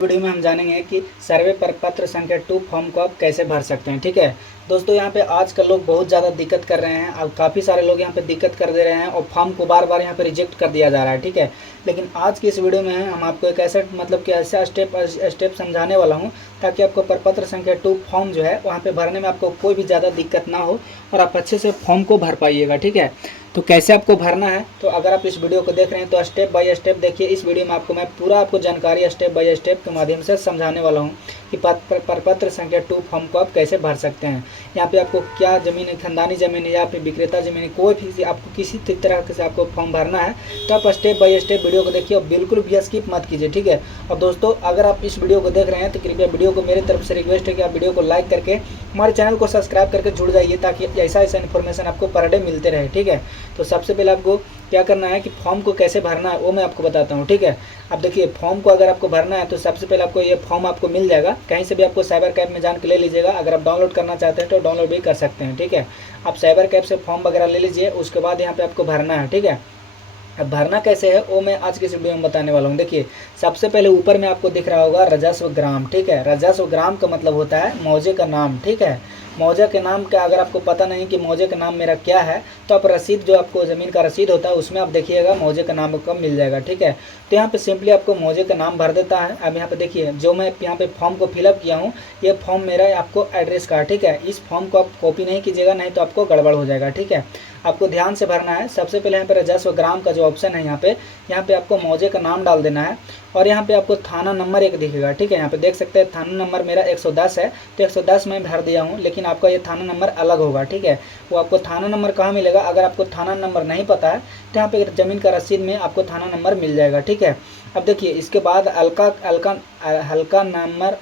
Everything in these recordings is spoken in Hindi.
वीडियो में हम जानेंगे कि सर्वे प्रपत्र संख्या 2 फॉर्म को आप कैसे भर सकते हैं। ठीक है दोस्तों, यहाँ पे आजकल लोग बहुत ज़्यादा दिक्कत कर रहे हैं। अब काफ़ी सारे लोग यहाँ पे दिक्कत कर दे रहे हैं और फॉर्म को बार बार यहाँ पे रिजेक्ट कर दिया जा रहा है। ठीक है, लेकिन आज की इस वीडियो में हम आपको एक ऐसा कि ऐसा स्टेप समझाने वाला हूँ ताकि आपको प्रपत्र संख्या 2 फॉर्म जो है वहाँ पे भरने में आपको कोई भी ज़्यादा दिक्कत ना हो और आप अच्छे से फॉर्म को भर पाइएगा। ठीक है, तो कैसे आपको भरना है, तो अगर आप इस वीडियो को देख रहे हैं तो स्टेप बाय स्टेप देखिए। इस वीडियो में मैं पूरा जानकारी स्टेप बाय स्टेप के माध्यम से समझाने वाला हूं कि प्रपत्र संख्या 2 फॉर्म को आप कैसे भर सकते हैं। यहाँ पे आपको क्या ज़मीन है, खानदानी ज़मीन है या फिर विक्रेता ज़मीन है, कोई भी आपको किसी तरह से आपको फॉर्म भरना है तो आप स्टेप बाय स्टेप वीडियो को देखिए और बिल्कुल भी स्किप मत कीजिए। ठीक है, और दोस्तों अगर आप इस वीडियो को देख रहे हैं तो कृपया वीडियो को, मेरी तरफ से रिक्वेस्ट है कि आप वीडियो को लाइक करके हमारे चैनल को सब्सक्राइब करके जुड़ जाइए ताकि ऐसा इन्फॉर्मेशन आपको पर डे मिलते रहे। ठीक है, तो सबसे पहले आपको क्या करना है कि फॉर्म को कैसे भरना है वो मैं आपको बताता हूँ। ठीक है, अब देखिए फॉर्म को अगर आपको भरना है तो सबसे पहले आपको ये फॉर्म आपको मिल जाएगा, कहीं से भी आपको साइबर कैफ में जान के ले लीजिएगा। अगर आप डाउनलोड करना चाहते हैं तो डाउनलोड भी कर सकते हैं। ठीक है, आप साइबर कैफ से फॉर्म वगैरह ले लीजिए, उसके बाद यहाँ पे आपको भरना है। ठीक है, अब भरना कैसे है वो मैं आज के इस वीडियो में बताने वाला हूँ। देखिए सबसे पहले ऊपर में आपको दिख रहा होगा राजस्व ग्राम। ठीक है, राजस्व ग्राम का मतलब होता है मौजे का नाम। ठीक है, मौजा के नाम का अगर आपको पता नहीं कि मौजे का नाम मेरा क्या है तो आप रसीद, जो आपको ज़मीन का रसीद होता है उसमें आप देखिएगा मौजे का नाम आपको मिल जाएगा। ठीक है, तो यहाँ पे सिंपली आपको मौजे का नाम भर देता है। अब यहाँ पे देखिए जो मैं यहाँ पे फॉर्म को फिलअप किया हूँ, ये फॉर्म मेरा आपको एड्रेस का। ठीक है, इस फॉर्म को आप कॉपी नहीं कीजिएगा, नहीं तो आपको गड़बड़ हो जाएगा। ठीक है, आपको ध्यान से भरना है। सबसे पहले यहाँ पे राजस्व ग्राम का जो ऑप्शन है, यहाँ पे आपको मौजे का नाम डाल देना है और यहाँ पे आपको थाना नंबर 1 दिखेगा। ठीक है, यहाँ पे देख सकते हैं थाना नंबर मेरा 110 है, तो 110 मैं भर दिया हूँ, लेकिन आपका ये थाना नंबर अलग होगा। ठीक है, वो आपको थाना नंबर कहाँ मिलेगा, अगर आपको थाना नंबर नहीं पता है तो यहाँ पे ज़मीन का रसीद में आपको थाना नंबर मिल जाएगा। ठीक है, अब देखिए इसके बाद हल्का नंबर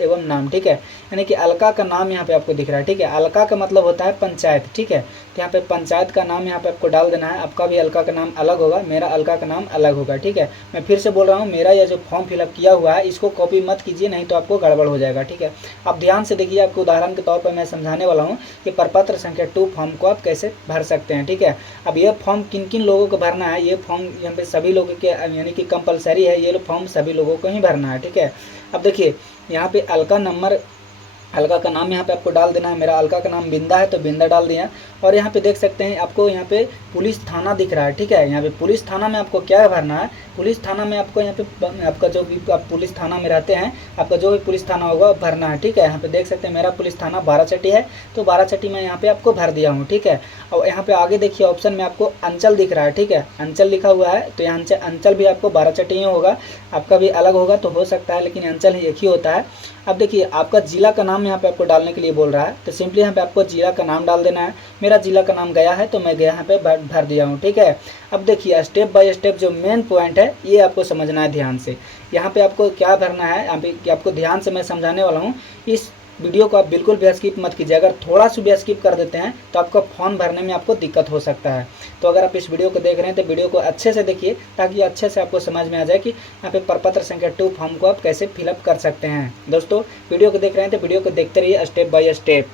एवं नाम। ठीक है, यानी कि अलका का नाम यहाँ पे आपको दिख रहा है। ठीक है, अलका का मतलब होता है पंचायत। ठीक है, तो यहाँ पे पंचायत का नाम यहाँ पे आपको डाल देना है। आपका भी अलका का नाम अलग होगा, मेरा अलका का नाम अलग होगा। ठीक है, मैं फिर से बोल रहा हूँ, मेरा यह जो फॉर्म फिलअप किया हुआ है इसको कॉपी मत कीजिए, नहीं तो आपको गड़बड़ हो जाएगा। ठीक है, आप ध्यान से देखिए, आपको उदाहरण के तौर पर मैं समझाने वाला हूँ कि प्रपत्र संख्या 2 फॉर्म को आप कैसे भर सकते हैं। ठीक है, अब ये फॉर्म किन किन लोगों को भरना है, ये फॉर्म यहाँ पे सभी लोगों के यानी कि कंपलसरी है, ये फॉर्म सभी लोगों को ही भरना है। ठीक है, अब देखिए यहाँ पे अलका का नाम यहाँ पे आपको डाल देना है। मेरा अलका का नाम बिंदा है तो बिंदा डाल दिया। और यहाँ पे देख सकते हैं आपको यहाँ पे पुलिस थाना दिख रहा है। ठीक है, यहाँ पे पुलिस थाना में आपको क्या भरना है, पुलिस थाना में आपको यहाँ पे आपका जो भी आप पुलिस थाना में रहते हैं, आपका जो भी पुलिस थाना होगा भरना है। ठीक है, यहाँ पे देख सकते हैं मेरा पुलिस थाना बाराचट्टी है, तो बाराचट्टी में यहाँ पे आपको भर दिया हूँ। ठीक है, और यहाँ पे आगे देखिए ऑप्शन में आपको अंचल दिख रहा है। ठीक है, अंचल लिखा हुआ है, तो यहाँ अंचल भी आपको बाराचट्टी ही होगा, आपका भी अलग होगा तो हो सकता है, लेकिन अंचल ही एक ही होता है। अब देखिए आपका जिला का नाम यहाँ पे आपको डालने के लिए बोल रहा है, तो सिंपली यहाँ पे आपको जिला का नाम डाल देना है। मेरा जिला का नाम गया है तो मैं गया यहाँ पे भर दिया हूँ। ठीक है, अब देखिए स्टेप बाय स्टेप जो मेन पॉइंट है ये आपको समझना है ध्यान से। यहाँ पे आपको क्या भरना है, यहाँ पे आपको ध्यान से मैं समझाने वाला हूँ। इस वीडियो को आप बिल्कुल भी स्किप मत कीजिए, अगर थोड़ा सा भी स्किप कर देते हैं तो आपका फॉर्म भरने में आपको दिक्कत हो सकता है। तो अगर आप इस वीडियो को देख रहे हैं तो वीडियो को अच्छे से देखिए ताकि अच्छे से आपको समझ में आ जाए कि यहाँ पे प्रपत्र संख्या 2 फॉर्म को आप कैसे फिलअप कर सकते हैं। दोस्तों वीडियो को देख रहे हैं तो वीडियो को देखते रहिए स्टेप बाय स्टेप।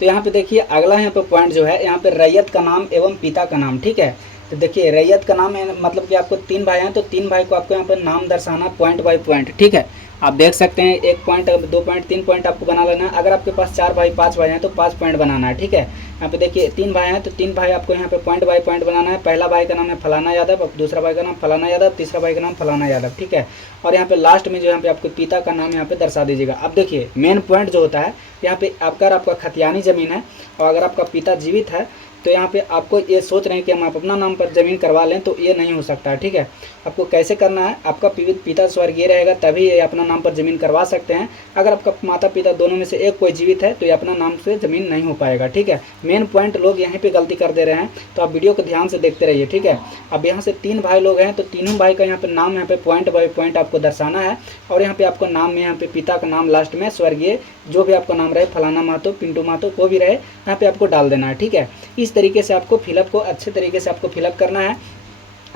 तो यहाँ पे देखिए अगला यहाँ पे पॉइंट जो है, यहाँ पे रैयत का नाम एवं पिता का नाम। ठीक है, तो देखिए रैयत का नाम है मतलब कि आपको 3 भाई हैं तो 3 भाई को आपको यहाँ पे नाम दर्शाना पॉइंट बाय पॉइंट। ठीक है, आप देख सकते हैं 1 पॉइंट, 2 पॉइंट, 3 पॉइंट आपको बना लेना है। अगर आपके पास 4 भाई 5 भाई हैं तो 5 पॉइंट बनाना है। ठीक है, यहाँ पे देखिए 3 भाई हैं तो 3 भाई आपको यहाँ पे पॉइंट बाय पॉइंट बनाना है। पहला भाई का नाम है फलाना यादव, दूसरा भाई का नाम फलाना यादव, तीसरा भाई का नाम फलाना यादव। ठीक है, और यहाँ पे लास्ट में जो यहाँ पे आपको पिता का नाम यहाँ पे दर्शा दीजिएगा। अब देखिए मेन पॉइंट जो होता है यहाँ पे आपका खतियानी ज़मीन है और अगर आपका पिता जीवित है तो यहाँ पे आपको ये सोच रहे हैं कि हम आप अपना नाम पर ज़मीन करवा लें, तो ये नहीं हो सकता है। ठीक है, आपको कैसे करना है, आपका पिता स्वर्गीय रहेगा तभी ये अपना नाम पर ज़मीन करवा सकते हैं। अगर आपका माता पिता दोनों में से एक कोई जीवित है तो ये अपना नाम से ज़मीन नहीं हो पाएगा। ठीक है, मेन पॉइंट लोग यहीं पे गलती कर दे रहे हैं, तो आप वीडियो को ध्यान से देखते रहिए। ठीक है, अब यहाँ से 3 भाई लोग हैं तो तीनों भाई का यहाँ पे नाम यहाँ पे पॉइंट बाय पॉइंट आपको दर्शाना है और यहाँ पे आपको नाम में यहाँ पे पिता का नाम लास्ट में स्वर्गीय जो भी आपका नाम रहे, फलाना महतो, पिंटू महतो, को भी रहे, यहाँ पे आपको डाल देना है। ठीक है, इस तरीके से आपको फिलअप को अच्छे तरीके से आपको फिलअप करना है।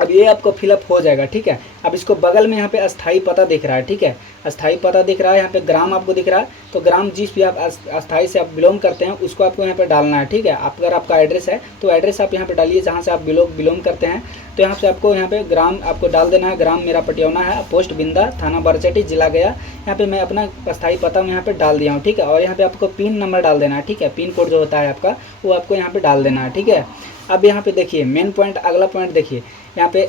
अब ये आपको फिलअप हो जाएगा, ठीक है। अब इसको बगल में यहाँ पे अस्थाई पता दिख रहा है, ठीक है, अस्थाई पता दिख रहा है, यहाँ पे ग्राम आपको दिख रहा है, तो ग्राम जिस भी आप अस्थाई से आप बिलोंग करते हैं उसको आपको यहाँ पे डालना है, ठीक है। आप अगर आपका एड्रेस है तो एड्रेस आप यहाँ पे डालिए जहाँ से आप बिलोंग करते हैं। तो यहाँ से आपको यहाँ पे ग्राम आपको डाल देना है, ग्राम मेरा पटियौना है, पोस्ट बिंदा, थाना बरचटी, जिला गया। यहाँ पे मैं अपना अस्थाई पता मैं यहाँ पे डाल दिया हूँ, ठीक है। और यहाँ पे आपको पिन नंबर डाल देना है, ठीक है, पिन कोड जो होता है आपका वो आपको यहाँ पे डाल देना है, ठीक है। अब यहाँ पे देखिए मेन पॉइंट, अगला पॉइंट देखिए यहाँ पे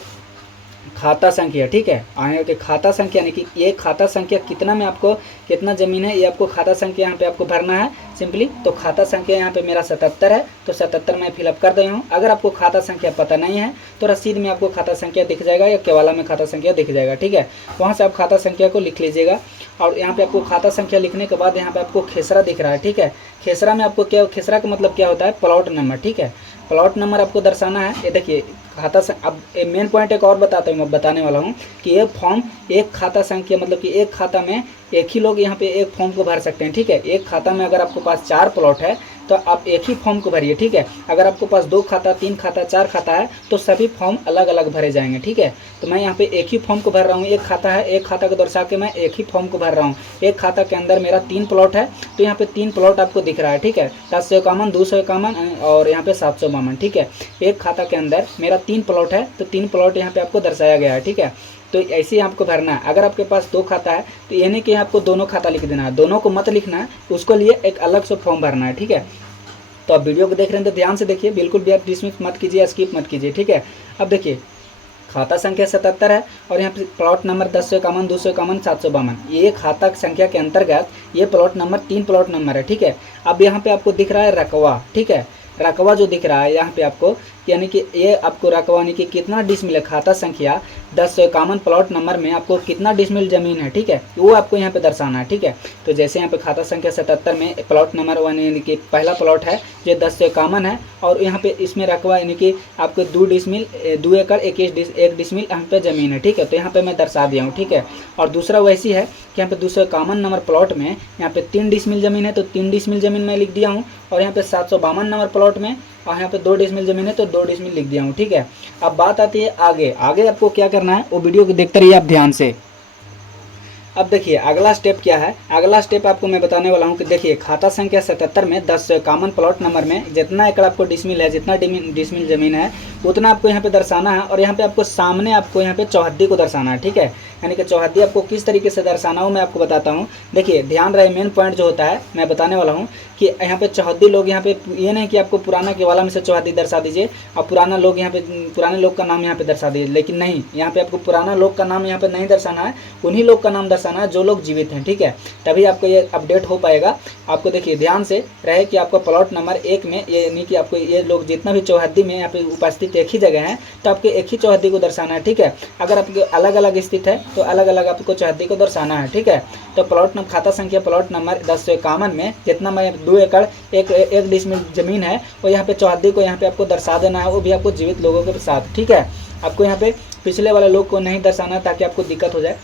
खाता संख्या, ठीक है। आगे के खाता संख्या यानी कि ये खाता संख्या कितना में आपको कितना ज़मीन है ये आपको खाता संख्या यहाँ पे आपको भरना है सिंपली। तो खाता संख्या यहाँ पे मेरा 77 है, तो 77 मैं फिलअप कर रही हूँ। अगर आपको खाता संख्या पता नहीं है तो रसीद में आपको खाता संख्या दिख जाएगा या केवाला में खाता संख्या दिख जाएगा, ठीक है। वहाँ से आप खाता संख्या को लिख लीजिएगा। और यहाँ पे आपको खाता संख्या लिखने के बाद यहाँ पे आपको खेसरा दिख रहा है, ठीक है। खेसरा में आपको क्या, खेसरा का मतलब क्या होता है, प्लॉट नंबर, ठीक है। प्लॉट नंबर आपको दर्शाना है। ये देखिए खाता अब मेन पॉइंट एक और बताता हूँ, मैं बताने वाला हूँ कि ये फॉर्म एक खाता संख्या मतलब कि एक खाता में एक ही लोग यहाँ पे एक फॉर्म को भर सकते हैं, ठीक है। एक खाता में अगर आपके पास 4 प्लॉट है तो आप एक ही फॉर्म को भरिए, ठीक है। अगर आपके पास 2 खाता, 3 खाता, 4 खाता है तो सभी फॉर्म अलग अलग भरे जाएंगे, ठीक है। तो मैं यहाँ पे एक ही फॉर्म को भर रहा हूँ, एक खाता है, एक खाता को दर्शा के मैं एक ही फॉर्म को भर रहा हूँ। एक खाता के अंदर मेरा 3 प्लॉट है, तो यहाँ पे 3 प्लॉट आपको दिख रहा है, ठीक है। 751, 251 और यहाँ पे 752, ठीक है। एक खाता के अंदर मेरा 3 प्लॉट है, तो 3 प्लॉट यहाँ पे आपको दर्शाया गया है, ठीक है। तो ऐसे ही आपको भरना है। अगर आपके पास 2 खाता है तो ये नहीं कि आपको दोनों खाता लिख देना है, दोनों को मत लिखना है, उसको लिए एक अलग से फॉर्म भरना है, ठीक है। तो आप वीडियो को देख रहे हैं तो ध्यान से देखिए, बिल्कुल भी आप डिसमिस मत कीजिए, स्किप मत कीजिए, ठीक है। अब देखिए खाता संख्या 77 है और यहाँ पे प्लॉट नंबर 1051, 251, 752, ये खाता संख्या के अंतर्गत ये प्लॉट नंबर 3 प्लॉट नंबर है, ठीक है। अब यहाँ पे आपको दिख रहा है रकवा, ठीक है। रकबा जो दिख रहा है यहाँ पे आपको, यानी कि ये आपको रकबा यानी कि कितना डिसमिल है, खाता संख्या 1051 प्लॉट नंबर में आपको कितना डिसमिल ज़मीन है, ठीक है, वो आपको यहाँ पे दर्शाना है, ठीक है। तो जैसे यहाँ पे खाता संख्या 77 में प्लॉट नंबर 1 यानी कि पहला प्लॉट है जो 1051 है, और यहाँ पे इसमें रकबा यानी कि आपको 2 डिसमिल 2 एकड़ 1 डिसमिल यहाँ पे ज़मीन है, ठीक है। तो यहाँ पे मैं दर्शा दिया हूँ, ठीक है। और दूसरा वैसी है कि यहाँ पे 251 नंबर प्लॉट में यहाँ पे 3 डिसमिल ज़मीन है, तो 3 डिसमिल ज़मीन मैं लिख दिया हूँ। और यहाँ पे 752 नंबर प्लॉट में और यहाँ पे 2 डिसमिल ज़मीन है, तो 2 डिसमिल लिख दिया हूँ, ठीक है। अब बात आती है आगे, आगे आपको क्या करना है वो वीडियो को देखते रहिए आप ध्यान से। अब देखिए अगला स्टेप क्या है, अगला स्टेप आपको मैं बताने वाला हूँ कि देखिए खाता संख्या 77 में 1051 प्लॉट नंबर में जितना एकड़ आपको डिसमिल है, जितना डिसमिल ज़मीन है उतना आपको यहाँ पे दर्शाना है। और यहाँ पे आपको सामने आपको यहाँ पे चौहद्दी को दर्शाना है, ठीक है। यानी कि चौहद्दी आपको किस तरीके से दर्शाना हो मैं आपको बताता हूँ। देखिए ध्यान रहे, मेन पॉइंट जो होता है मैं बताने वाला हूँ कि यहाँ पे चौहद्दी लोग यहाँ पे ये नहीं कि आपको पुराना केवाला में से चौहद्दी दर्शा दीजिए और पुराना लोग यहाँ पे पुराने लोग का नाम यहाँ पे दर्शा दीजिए, लेकिन नहीं, यहाँ पे आपको पुराना लोग का नाम यहाँ पे नहीं दर्शाना है, उन्हीं लोग का नाम दर्शाना है जो लोग जीवित हैं, ठीक है। तभी आपको ये अपडेट हो पाएगा। आपको देखिए ध्यान से रहे कि आपका प्लॉट नंबर 1 में ये यानी कि आपको ये लोग जितना भी चौहद्दी में यहाँ पे उपस्थित एक ही जगह है तो आपको एक ही चौहद्दी को दर्शाना है, ठीक है। अगर आपके अलग अलग स्थित है तो अलग अलग आपको चौहद्दी को दर्शाना है, ठीक है। तो प्लॉट नंबर खाता संख्या प्लॉट नंबर 1051 में जितना मैं 2 एकड़ 1 डिसमिल ज़मीन है वो यहाँ पे चौहद्दी को यहाँ पे आपको दर्शा देना है, वो भी आपको जीवित लोगों के साथ, ठीक है। आपको यहाँ पे पिछले वाले लोग को नहीं दर्शाना ताकि आपको दिक्कत हो जाए।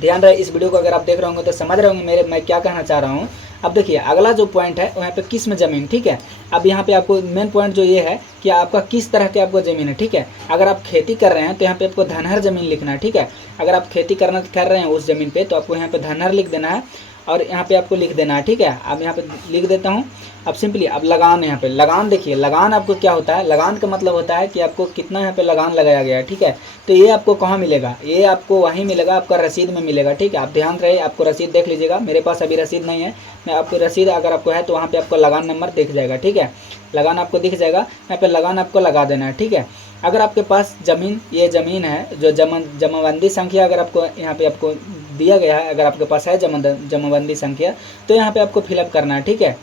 ध्यान रहे, इस वीडियो को अगर आप देख रहे होंगे तो समझ रहे होंगे मैं क्या कहना चाह रहा हूँ। अब देखिए अगला जो पॉइंट है वहाँ पे किस्म ज़मीन, ठीक है। अब यहाँ पे आपको मेन पॉइंट जो ये है कि आपका किस तरह के आपको ज़मीन है, ठीक है। अगर आप खेती कर रहे हैं तो यहाँ पे आपको धनहर ज़मीन लिखना है, ठीक है। अगर आप खेती कर रहे हैं उस ज़मीन पे तो आपको यहाँ पे धनहर लिख देना है और यहाँ पे आपको लिख देना है, ठीक है। अब यहाँ पे लिख देता हूँ। अब सिंपली अब लगान, यहाँ पे लगान देखिए, लगान आपको क्या होता है, लगान का मतलब होता है कि आपको कितना यहाँ पे लगान लगाया गया है, ठीक है। तो ये आपको कहाँ मिलेगा, ये आपको वहीं मिलेगा, आपका रसीद में मिलेगा, ठीक है। आप ध्यान रहे, आपको रसीद देख लीजिएगा, मेरे पास अभी रसीद नहीं है, मैं आपको रसीद अगर आपको है तो वहाँ पे आपको लगान नंबर दिख जाएगा, ठीक है। लगान आपको दिख जाएगा, यहाँ पे लगान आपको लगा देना है, ठीक है। अगर आपके पास ज़मीन ये ज़मीन है जो जमाबंदी संख्या अगर आपको यहाँ पे आपको दिया गया है, अगर आपके पास है जमाबंदी संख्या तो यहाँ पे आपको फिलअप करना है, ठीक है।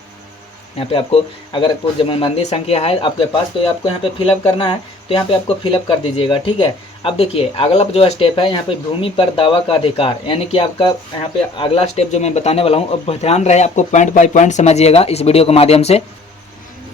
यहाँ पे आपको अगर आपको जमाबंदी संख्या है आपके पास तो आपको यहाँ पे फिलअप करना है, तो यहाँ पे आपको फिलअप कर दीजिएगा, ठीक है। अब देखिए अगला जो स्टेप है यहाँ पे भूमि पर दावा का अधिकार, यानी कि आपका यहाँ पे अगला स्टेप जो मैं बताने वाला हूँ, अब ध्यान रहे, आपको पॉइंट बाय पॉइंट समझिएगा इस वीडियो के माध्यम से।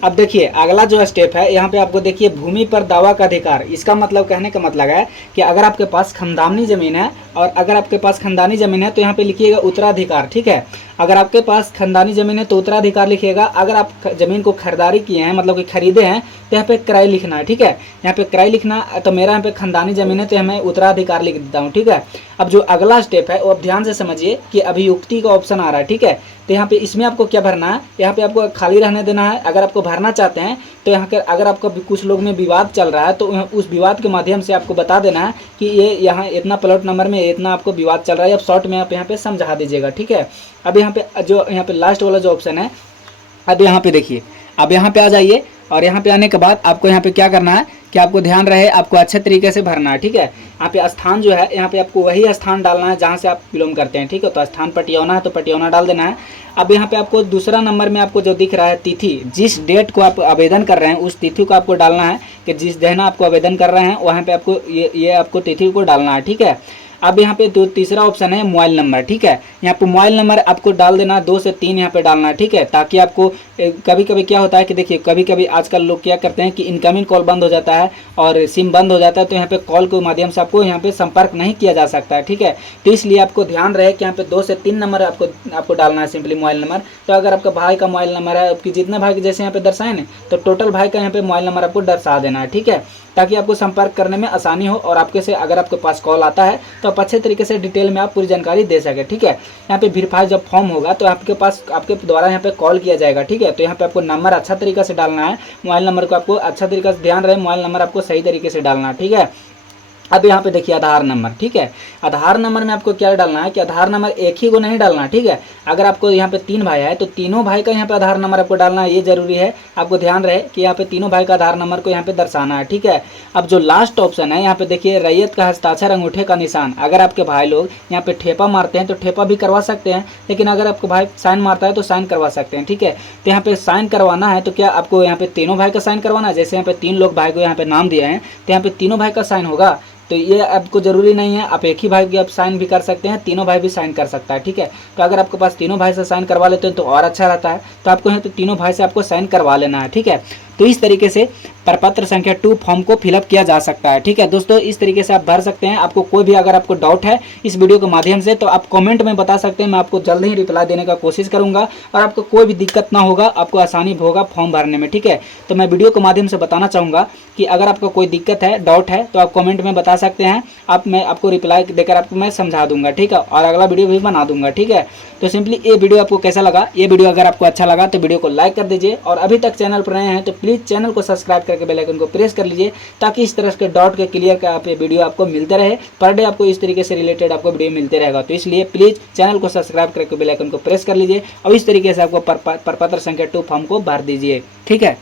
अब देखिए अगला जो स्टेप है यहाँ पे आपको देखिए भूमि पर दावा का अधिकार, इसका मतलब कहने का मतलब है कि अगर आपके पास खमदामनी ज़मीन है और अगर आपके पास खानदानी ज़मीन है तो यहाँ पे लिखिएगा उत्तराधिकार, ठीक है। अगर आपके पास खानदानी ज़मीन है तो उत्तराधिकार लिखिएगा। अगर आप ज़मीन को खरीदारी किए हैं, मतलब कि खरीदे हैं, तो यहाँ पे क्रय लिखना है, ठीक है। यहाँ पे क्रय लिखना, तो मेरा यहाँ पे खानदानी ज़मीन है तो मैं उत्तराधिकार लिख देता हूँ, ठीक है। अब जो अगला स्टेप है वो आप ध्यान से समझिए कि अभियुक्ति का ऑप्शन आ रहा है, ठीक है। तो यहाँ पे इसमें आपको क्या भरना है, यहाँ पे आपको खाली रहने देना है। अगर आपको भरना चाहते हैं तो यहाँ के अगर आपका कुछ लोग में विवाद चल रहा है तो उस विवाद के माध्यम से आपको बता देना है कि ये यहाँ इतना प्लॉट नंबर में इतना आपको विवाद चल रहा है। अब शॉर्ट में आप यहाँ पे समझा दीजिएगा, ठीक है। अब यहाँ पे लास्ट वाला जो ऑप्शन है, अब यहाँ पे देखिए, अब यहाँ पे आ जाइए और यहाँ पे आने के बाद आपको यहाँ पे क्या करना है कि आपको ध्यान रहे, आपको अच्छे तरीके से भरना है, ठीक है। यहाँ पे स्थान जो है, यहाँ पे आपको वही स्थान डालना है जहाँ से आप बिलोंग करते हैं, ठीक है। तो स्थान पटियाला है तो पटियाला डाल देना है। अब यहाँ पे आपको दूसरा नंबर में आपको जो दिख रहा है तिथि, जिस डेट को आप आवेदन कर रहे हैं उस तिथि को आपको डालना है कि जिस दिन आप आवेदन कर रहे हैं वहाँ पे आपको ये आपको तिथि को डालना है, ठीक है। अब यहाँ पे तीसरा ऑप्शन है मोबाइल नंबर, ठीक है। यहाँ पे मोबाइल नंबर आपको डाल देना 2 से 3 यहाँ पे डालना है, ठीक है। ताकि आपको कभी कभी क्या होता है कि देखिए कभी कभी आजकल लोग क्या करते हैं कि इनकमिंग कॉल बंद हो जाता है और सिम बंद हो जाता है, तो यहाँ पे कॉल के माध्यम से आपको यहाँ पे संपर्क नहीं किया जा सकता है, ठीक है। तो इसलिए आपको ध्यान रहे कि यहाँ पे 2 से 3 नंबर आपको डालना है, सिंपली मोबाइल नंबर। तो अगर आपका भाई का मोबाइल नंबर है, आपकी जितने भाई जैसे यहाँ पे दर्शाए ना, तो टोटल भाई का यहाँ पे मोबाइल नंबर आपको दर्शा देना है, ठीक है। ताकि आपको संपर्क करने में आसानी हो और आपके से अगर आपके पास कॉल आता है तो आप अच्छे तरीके से डिटेल में आप पूरी जानकारी दे सके, ठीक है। यहाँ पे वेरीफाई जब फॉर्म होगा तो आपके पास आपके द्वारा यहाँ पे कॉल किया जाएगा, ठीक है। तो यहाँ पे आपको नंबर अच्छा तरीके से डालना है, मोबाइल नंबर को आपको अच्छा तरीके से ध्यान रहे, मोबाइल नंबर आपको सही तरीके से डालना है, ठीक है। अब यहाँ पे देखिए आधार नंबर, ठीक है। आधार नंबर में आपको क्या डालना है कि आधार नंबर एक ही को नहीं डालना, ठीक है। अगर आपको यहाँ पे 3 भाई है तो तीनों भाई का यहाँ पे आधार नंबर आपको डालना है, ये जरूरी है। आपको ध्यान रहे कि यहाँ पे तीनों भाई का आधार नंबर को यहाँ पे दर्शाना है, ठीक है। अब जो लास्ट ऑप्शन है यहाँ पे देखिए रैयत का हस्ताक्षर अंगूठे का निशान। अगर आपके भाई लोग यहाँ पे ठेपा मारते हैं तो ठेपा भी करवा सकते हैं, लेकिन अगर आपको भाई साइन मारता है तो साइन करवा सकते हैं, ठीक है। तो यहाँ पे साइन करवाना है तो क्या आपको यहाँ पे तीनों भाई का साइन करवाना है। जैसे यहाँ पे 3 लोग भाई को यहाँ पे नाम दिए हैं तो यहाँ पे तीनों भाई का साइन होगा। तो ये आपको जरूरी नहीं है, आप एक ही भाई की आप साइन भी कर सकते हैं, तीनों भाई भी साइन कर सकता है, ठीक है। तो अगर आपके पास तीनों भाई से साइन करवा लेते हैं तो और अच्छा रहता है। तो आपको यहाँ पे तीनों भाई से आपको साइन करवा लेना है, ठीक है। तो इस तरीके से प्रपत्र संख्या 2 फॉर्म को फिलअप किया जा सकता है, ठीक है दोस्तों। इस तरीके से आप भर सकते हैं। आपको कोई भी अगर आपको डाउट है इस वीडियो के माध्यम से तो आप कमेंट में बता सकते हैं, मैं आपको जल्द ही रिप्लाई देने का कोशिश करूंगा और आपको कोई भी दिक्कत ना होगा, आपको आसानी होगा फॉर्म भरने में, ठीक है। तो मैं वीडियो के माध्यम से बताना चाहूँगा कि अगर आपको कोई दिक्कत है, डाउट है, तो आप कमेंट में बता सकते हैं। मैं आपको रिप्लाई देकर आपको मैं समझा दूंगा, ठीक है, और अगला वीडियो भी बना दूंगा, ठीक है। तो सिंपली ये वीडियो आपको कैसा लगा, ये वीडियो अगर आपको अच्छा लगा तो वीडियो को लाइक कर दीजिए और अभी तक चैनल पर नए हैं तो प्लीज़ चैनल को सब्सक्राइब करके बेल आइकन को प्रेस कर लीजिए, ताकि इस तरह के डॉट के क्लियर का वीडियो आपको मिलते रहे। पर डे आपको इस तरीके से रिलेटेड आपको वीडियो मिलते रहेगा। तो इसलिए प्लीज़ चैनल को सब्सक्राइब करके बेल आइकन को प्रेस कर लीजिए और इस तरीके से आपको प्रपत्र संख्या 2 फॉर्म को भर दीजिए, ठीक है।